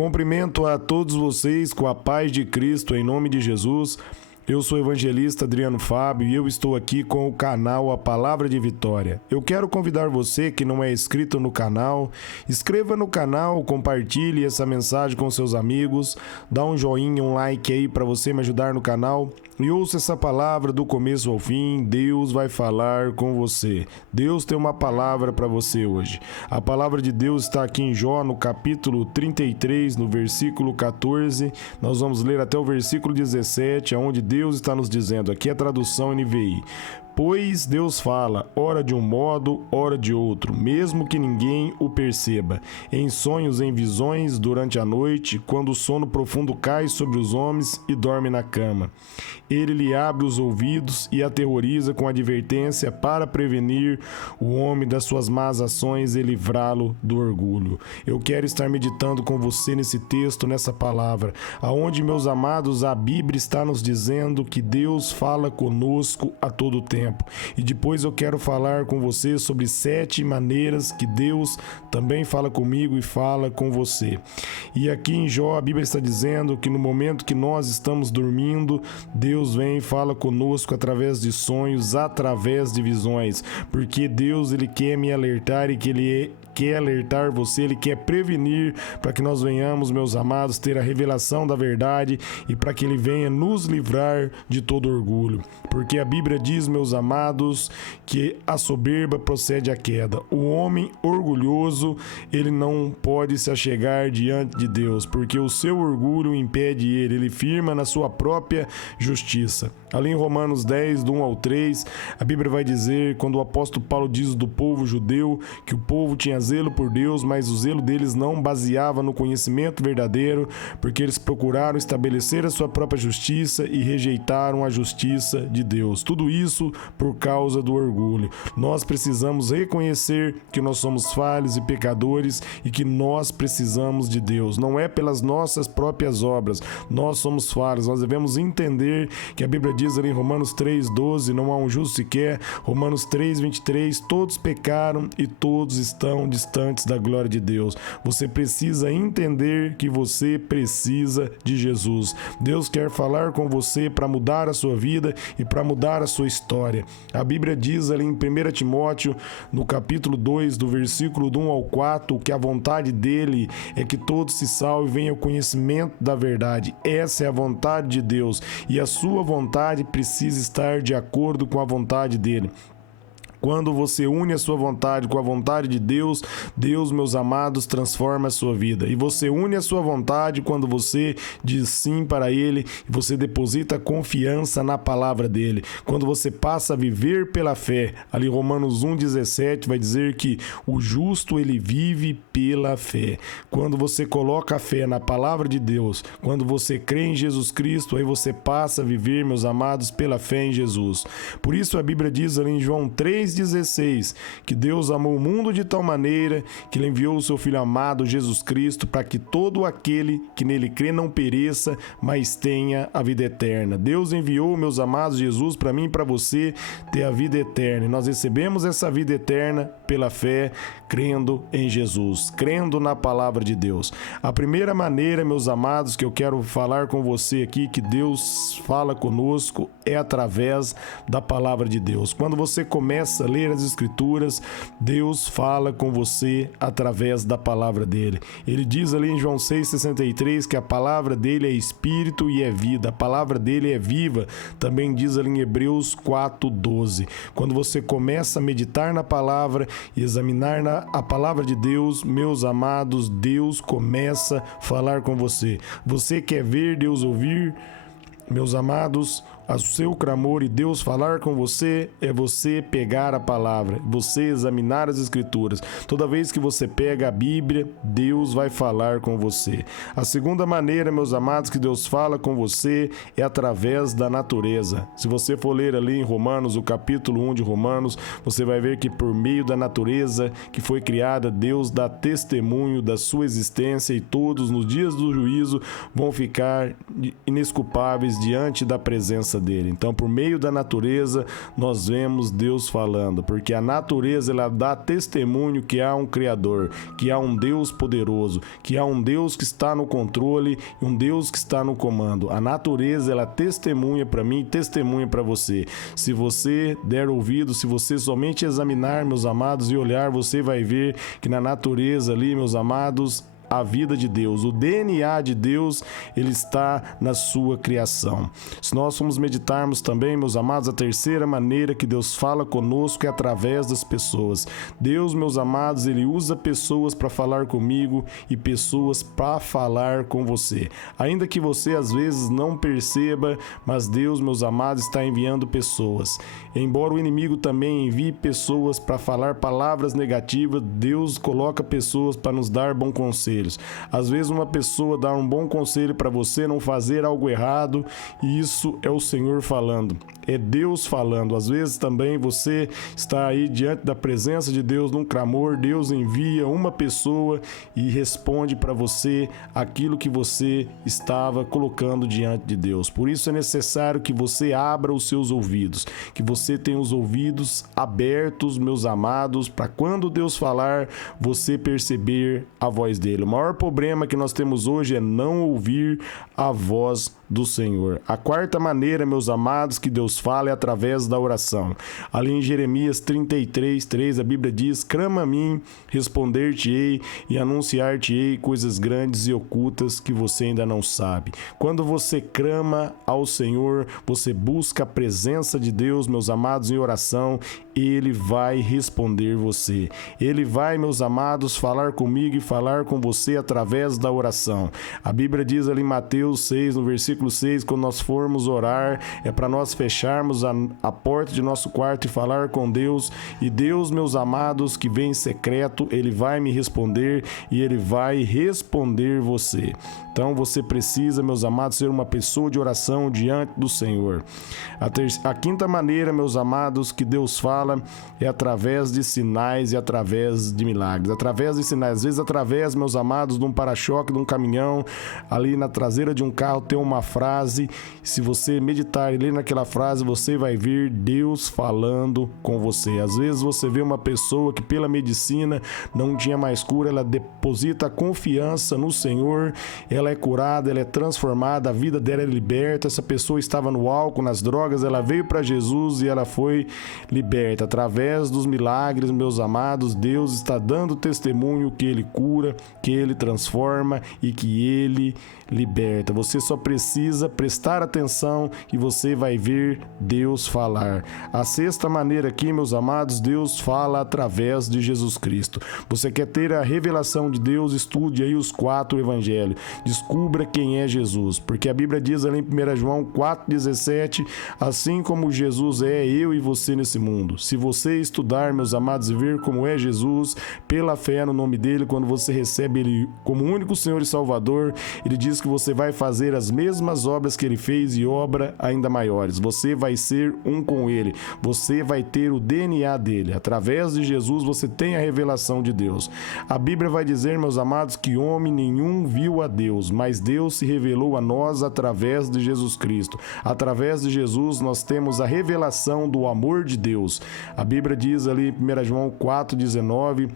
Cumprimento a todos vocês com a paz de Cristo, em nome de Jesus. Eu sou o evangelista Adriano Fábio e eu estou aqui com o canal A Palavra de Vitória. Eu quero convidar você que não é inscrito no canal, inscreva no canal, compartilhe essa mensagem com seus amigos, dá um joinha, um like aí para você me ajudar no canal e ouça essa palavra do começo ao fim. Deus vai falar com você. Deus tem uma palavra para você hoje. A palavra de Deus está aqui em Jó, no capítulo 33, no versículo 14. Nós vamos ler até o versículo 17, onde Deus está nos dizendo, aqui é a tradução NVI: pois Deus fala, ora de um modo, ora de outro, mesmo que ninguém o perceba. Em sonhos, em visões, durante a noite, quando o sono profundo cai sobre os homens e dorme na cama. Ele lhe abre os ouvidos e aterroriza com advertência para prevenir o homem das suas más ações e livrá-lo do orgulho. Eu quero estar meditando com você nesse texto, nessa palavra, aonde, meus amados, a Bíblia está nos dizendo que Deus fala conosco a todo tempo. E depois eu quero falar com você sobre 7 maneiras que Deus também fala comigo e fala com você. E aqui em Jó, a Bíblia está dizendo que no momento que nós estamos dormindo, Deus vem e fala conosco através de sonhos, através de visões, porque Deus, Ele quer me alertar e que Ele quer alertar você, Ele quer prevenir para que nós venhamos, meus amados, ter a revelação da verdade e para que Ele venha nos livrar de todo orgulho. Porque a Bíblia diz, meus amados, que a soberba procede à queda. O homem orgulhoso, ele não pode se achegar diante de Deus, porque o seu orgulho impede ele firma na sua própria justiça. Ali em Romanos 10, do 1 ao 3, a Bíblia vai dizer, quando o apóstolo Paulo diz do povo judeu, que o povo tinha zelo por Deus, mas o zelo deles não baseava no conhecimento verdadeiro, porque eles procuraram estabelecer a sua própria justiça e rejeitaram a justiça de Deus. Tudo isso por causa do orgulho. Nós precisamos reconhecer que nós somos falhos e pecadores e que nós precisamos de Deus. Não é pelas nossas próprias obras. Nós somos falhos. Nós devemos entender que a Bíblia diz ali em Romanos 3:12, não há um justo sequer. Romanos 3:23, todos pecaram e todos estão distantes da glória de Deus. Você precisa entender que você precisa de Jesus. Deus quer falar com você para mudar a sua vida e para mudar a sua história. A Bíblia diz ali em 1 Timóteo, no capítulo 2, do versículo 1 ao 4, que a vontade dele é que todos se salvem e venham ao conhecimento da verdade. Essa é a vontade de Deus e a sua vontade precisa estar de acordo com a vontade dele. Quando você une a sua vontade com a vontade de Deus, Deus, meus amados, transforma a sua vida. E você une a sua vontade quando você diz sim para Ele e você deposita confiança na palavra dEle. Quando você passa a viver pela fé, ali Romanos 1:17 vai dizer que o justo, ele vive pela fé. Quando você coloca a fé na palavra de Deus, quando você crê em Jesus Cristo, aí você passa a viver, meus amados, pela fé em Jesus. Por isso a Bíblia diz ali em João 3:16, que Deus amou o mundo de tal maneira que Ele enviou o seu Filho amado, Jesus Cristo, para que todo aquele que nele crê não pereça, mas tenha a vida eterna. Deus enviou, meus amados, Jesus para mim e para você ter a vida eterna. E nós recebemos essa vida eterna pela fé, crendo em Jesus, crendo na palavra de Deus. A primeira maneira, meus amados, que eu quero falar com você aqui, que Deus fala conosco, é através da palavra de Deus. Quando você começa a ler as Escrituras, Deus fala com você através da palavra dele. Ele diz ali em João 6:63 que a palavra dele é espírito e é vida. A palavra dele é viva. Também diz ali em Hebreus 4:12. Quando você começa a meditar na palavra e examinar a palavra de Deus, meus amados, Deus começa a falar com você. Você quer ver Deus ouvir? Meus amados, o seu clamor e Deus falar com você é você pegar a palavra, você examinar as Escrituras. Toda vez que você pega a Bíblia, Deus vai falar com você. A segunda maneira, meus amados, que Deus fala com você é através da natureza. Se você for ler ali em Romanos, o capítulo 1 de Romanos, você vai ver que por meio da natureza que foi criada, Deus dá testemunho da sua existência e todos nos dias do juízo vão ficar inesculpáveis diante da presença dele. Então, por meio da natureza, nós vemos Deus falando, porque a natureza ela dá testemunho que há um Criador, que há um Deus poderoso, que há um Deus que está no controle, um Deus que está no comando. A natureza ela testemunha para mim, testemunha para você. Se você der ouvido, se você somente examinar, meus amados, e olhar, você vai ver que na natureza ali, meus amados, a vida de Deus, o DNA de Deus, ele está na sua criação. Se nós formos meditarmos também, meus amados, a terceira maneira que Deus fala conosco é através das pessoas. Deus, meus amados, ele usa pessoas para falar comigo e pessoas para falar com você. Ainda que você às vezes não perceba, mas Deus, meus amados, está enviando pessoas. Embora o inimigo também envie pessoas para falar palavras negativas, Deus coloca pessoas para nos dar bom conselho. Às vezes uma pessoa dá um bom conselho para você não fazer algo errado, e isso é o Senhor falando, é Deus falando. Às vezes também você está aí diante da presença de Deus num clamor, Deus envia uma pessoa e responde para você aquilo que você estava colocando diante de Deus. Por isso é necessário que você abra os seus ouvidos, que você tenha os ouvidos abertos, meus amados, para quando Deus falar, você perceber a voz dele. O maior problema que nós temos hoje é não ouvir a voz do Senhor. A quarta maneira, meus amados, que Deus fala é através da oração. Ali em Jeremias 33:3, a Bíblia diz: clama a mim, responder-te-ei e anunciar-te-ei coisas grandes e ocultas que você ainda não sabe. Quando você clama ao Senhor, você busca a presença de Deus, meus amados, em oração, Ele vai responder você. Ele vai, meus amados, falar comigo e falar com você através da oração. A Bíblia diz ali em Mateus 6, no versículo 6, quando nós formos orar, é para nós fecharmos a porta de nosso quarto e falar com Deus. E Deus, meus amados, que vem em secreto, Ele vai me responder e Ele vai responder você. Então você precisa, meus amados, ser uma pessoa de oração diante do Senhor. A quinta maneira, meus amados, que Deus fala é através de sinais e através de milagres. Através de sinais, às vezes através, meus amados, de um para-choque, de um caminhão, ali na traseira de um carro tem uma frase. Se você meditar e ler naquela frase, você vai ver Deus falando com você. Às vezes você vê uma pessoa que pela medicina não tinha mais cura, ela deposita a confiança no Senhor, ela é curada, ela é transformada, a vida dela é liberta. Essa pessoa estava no álcool, nas drogas, ela veio para Jesus e ela foi liberta. Através dos milagres, meus amados, Deus está dando testemunho que Ele cura, que Ele transforma e que Ele liberta. Você só precisa prestar atenção e você vai ver Deus falar. A sexta maneira aqui, meus amados, Deus fala através de Jesus Cristo. Você quer ter a revelação de Deus? Estude aí os 4 evangelhos. Descubra quem é Jesus, porque a Bíblia diz ali em 1 João 4,17, assim como Jesus é, eu e você nesse mundo. Se você estudar, meus amados, e ver como é Jesus, pela fé no nome dele, quando você recebe ele como único Senhor e Salvador, ele diz que você vai fazer as mesmas obras que ele fez e obra ainda maiores. Você vai ser um com ele, você vai ter o DNA dele. Através de Jesus você tem a revelação de Deus. A Bíblia vai dizer, meus amados, que homem nenhum viu a Deus, mas Deus se revelou a nós através de Jesus Cristo. Através de Jesus nós temos a revelação do amor de Deus. A Bíblia diz ali em 1 João 4,19,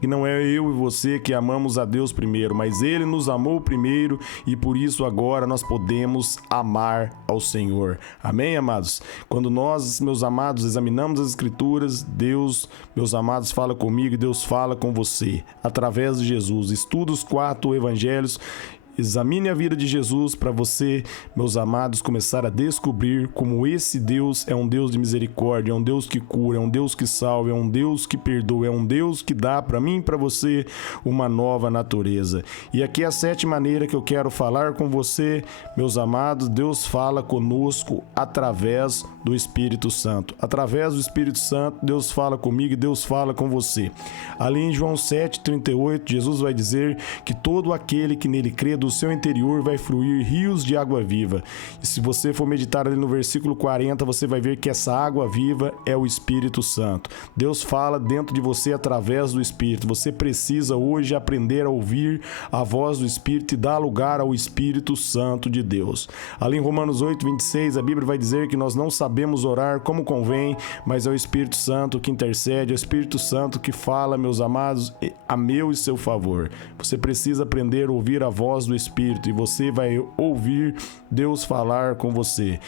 que não é eu e você que amamos a Deus primeiro, mas Ele nos amou primeiro e por isso agora nós podemos amar ao Senhor. Amém, amados? Quando nós, meus amados, examinamos as Escrituras, Deus, meus amados, fala comigo e Deus fala com você através de Jesus. Estuda os 4 evangelhos. Examine a vida de Jesus para você, meus amados, começar a descobrir como esse Deus é um Deus de misericórdia, é um Deus que cura, é um Deus que salva, é um Deus que perdoa, é um Deus que dá para mim e para você uma nova natureza. E aqui é a 7ª maneira que eu quero falar com você, meus amados. Deus fala conosco através do Espírito Santo. Através do Espírito Santo, Deus fala comigo e Deus fala com você. Ali em João 7,38, Jesus vai dizer que todo aquele que nele crê do seu interior vai fluir rios de água viva. E se você for meditar ali no versículo 40, você vai ver que essa água viva é o Espírito Santo. Deus fala dentro de você através do Espírito. Você precisa hoje aprender a ouvir a voz do Espírito e dar lugar ao Espírito Santo de Deus. Ali em Romanos 8, 26, a Bíblia vai dizer que nós não sabemos orar como convém, mas é o Espírito Santo que intercede, é o Espírito Santo que fala, meus amados, a meu e seu favor. Você precisa aprender a ouvir a voz do Espírito e você vai ouvir Deus falar com você.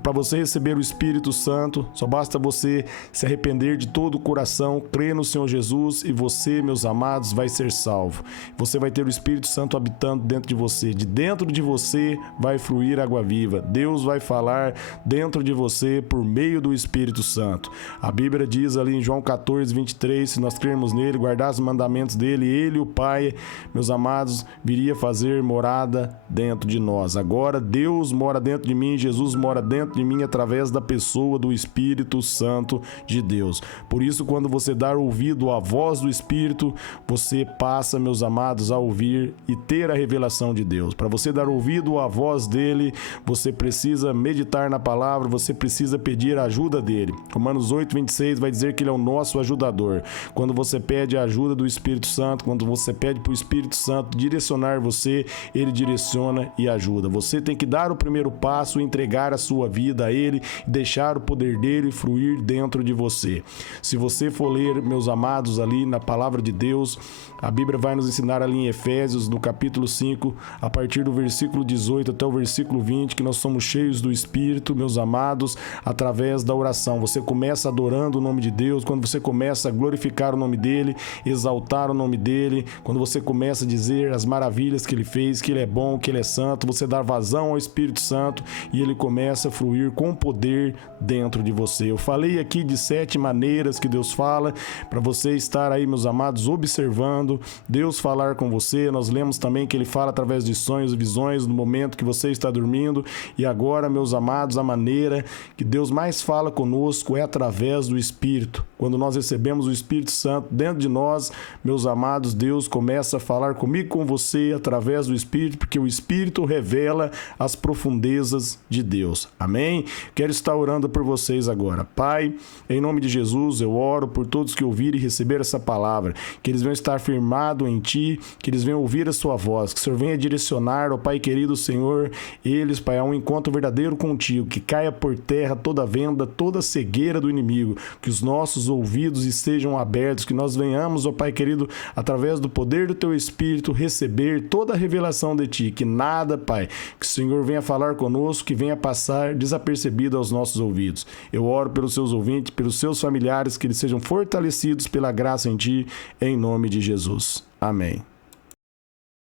Para você receber o Espírito Santo, só basta você se arrepender de todo o coração, crer no Senhor Jesus e você, meus amados, vai ser salvo. Você vai ter o Espírito Santo habitando dentro de você. De dentro de você vai fluir água viva. Deus vai falar dentro de você por meio do Espírito Santo. A Bíblia diz ali em João 14, 23, se nós crermos nele, guardar os mandamentos dele, ele, o Pai, meus amados, viria fazer morada dentro de nós. Agora Deus mora dentro de mim, Jesus mora dentro de mim através da pessoa do Espírito Santo de Deus. Por isso, quando você dar ouvido à voz do Espírito, você passa, meus amados, a ouvir e ter a revelação de Deus. Para você dar ouvido à voz dele, você precisa meditar na palavra, você precisa pedir a ajuda dele. Romanos 8, 26 vai dizer que ele é o nosso ajudador. Quando você pede a ajuda do Espírito Santo, quando você pede para o Espírito Santo direcionar você, ele direciona e ajuda. Você tem que dar o primeiro passo, entregar a sua vida a ele, deixar o poder dele fluir dentro de você. Se você for ler, meus amados, ali na palavra de Deus, a Bíblia vai nos ensinar ali em Efésios, no capítulo 5, a partir do versículo 18 até o versículo 20, que nós somos cheios do Espírito, meus amados, através da oração. Você começa adorando o nome de Deus, quando você começa a glorificar o nome dele, exaltar o nome dele, quando você começa a dizer as maravilhas que ele fez, que ele é bom, que ele é santo, você dá vazão ao Espírito Santo e ele começa a fluir com poder dentro de você. Eu falei aqui de 7 maneiras que Deus fala, para você estar aí, meus amados, observando Deus falar com você. Nós lemos também que ele fala através de sonhos e visões no momento que você está dormindo. E agora, meus amados, a maneira que Deus mais fala conosco é através do Espírito. Quando nós recebemos o Espírito Santo dentro de nós, meus amados, Deus começa a falar comigo, com você, através do Espírito, porque o Espírito revela as profundezas de Deus. Amém? Quero estar orando por vocês agora. Pai, em nome de Jesus, eu oro por todos que ouvirem e receber essa palavra, que eles venham estar firmados em Ti, que eles venham ouvir a Sua voz, que o Senhor venha direcionar, ó Pai querido Senhor, eles, Pai, a um encontro verdadeiro contigo, que caia por terra toda venda, toda cegueira do inimigo, que os nossos ouvidos estejam abertos, que nós venhamos, ó Pai querido, através do poder do Teu Espírito, receber toda a revelação de Ti, que nada, Pai, que o Senhor venha falar conosco, que venha passar desapercebido aos nossos ouvidos. Eu oro pelos seus ouvintes, pelos seus familiares, que eles sejam fortalecidos pela graça em Ti, em nome de Jesus. Amém.